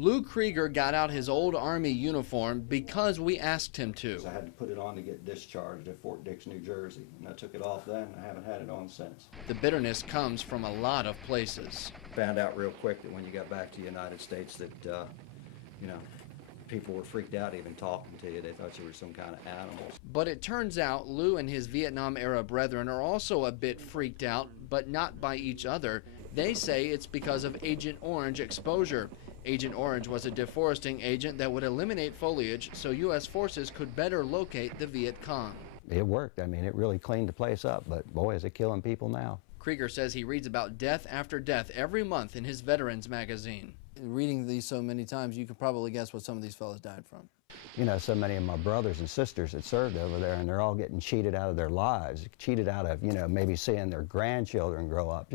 Lou Krieger got out his old Army uniform because we asked him to. I had to put it on to get discharged at Fort Dix, New Jersey, and I took it off then, and I haven't had it on since. The bitterness comes from a lot of places. Found out real quick that when you got back to the United States that, people were freaked out even talking to you. They thought you were some kind of animal. But it turns out Lou and his Vietnam-era brethren are also a bit freaked out, but not by each other. They say it's because of Agent Orange exposure. Agent Orange was a deforesting agent that would eliminate foliage so U.S. forces could better locate the Viet Cong. It worked. I mean, it really cleaned the place up, but boy, is it killing people now. Krieger says he reads about death after death every month in his Veterans magazine. Reading these so many times, you could probably guess what some of these fellows died from. You know, so many of my brothers and sisters that served over there, and they're all getting cheated out of their lives, cheated out of, maybe seeing their grandchildren grow up,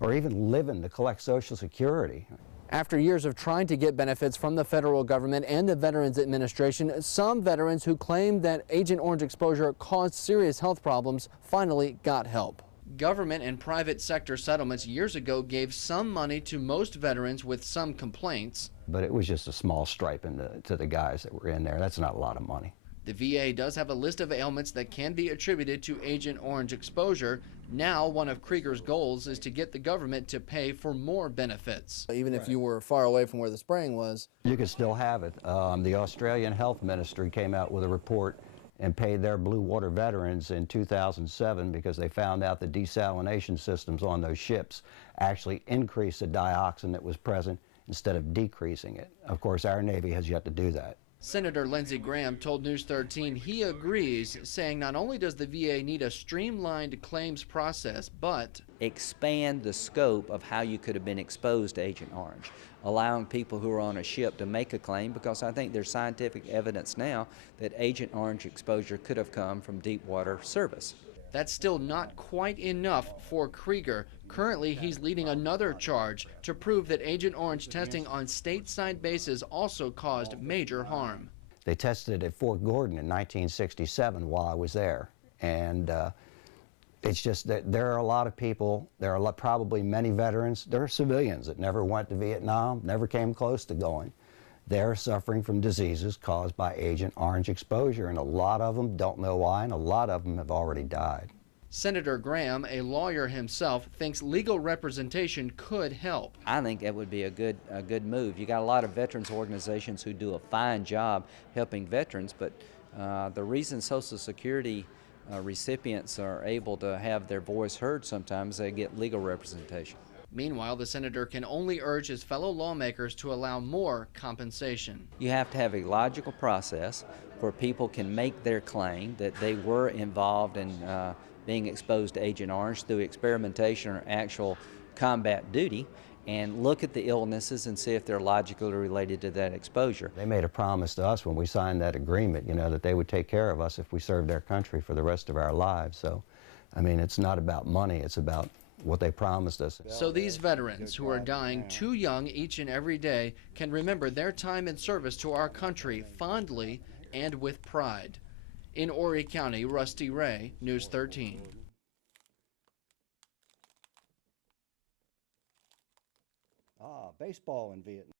or even living to collect Social Security. After years of trying to get benefits from the federal government and the Veterans Administration, some veterans who claimed that Agent Orange exposure caused serious health problems finally got help. Government and private sector settlements years ago gave some money to most veterans with some complaints. But it was just a small stripe to the guys that were in there. That's not a lot of money. The VA does have a list of ailments that can be attributed to Agent Orange exposure. Now, one of Krieger's goals is to get the government to pay for more benefits. Even if you were far away from where the spraying was, you could still have it. The Australian Health Ministry came out with a report and paid their blue water veterans in 2007 because they found out the desalination systems on those ships actually increased the dioxin that was present instead of decreasing it. Of course, our Navy has yet to do that. Senator Lindsey Graham told News 13 he agrees, saying not only does the VA need a streamlined claims process, but expand the scope of how you could have been exposed to Agent Orange, allowing people who are on a ship to make a claim, because I think there's scientific evidence now that Agent Orange exposure could have come from deep water service. That's still not quite enough for Krieger. Currently, he's leading another charge to prove that Agent Orange testing on stateside bases also caused major harm. They tested it at Fort Gordon in 1967 while I was there. And it's just that there are a lot of people, there are probably many veterans, there are civilians that never went to Vietnam, never came close to going. They're suffering from diseases caused by Agent Orange exposure, and a lot of them don't know why, and a lot of them have already died. Senator Graham, a lawyer himself, thinks legal representation could help. I think that would be a good move. You got a lot of veterans organizations who do a fine job helping veterans, but the reason Social Security recipients are able to have their voice heard sometimes, they get legal representation. Meanwhile, the senator can only urge his fellow lawmakers to allow more compensation. You have to have a logical process where people can make their claim that they were involved in being exposed to Agent Orange through experimentation or actual combat duty, and look at the illnesses and see if they're logically related to that exposure. They made a promise to us when we signed that agreement, that they would take care of us if we served their country for the rest of our lives. So, I mean, it's not about money, it's about what they promised us. So these veterans who are dying too young each and every day can remember their time in service to our country fondly and with pride. In Horry County, Rusty Ray, News 13. Baseball in Vietnam.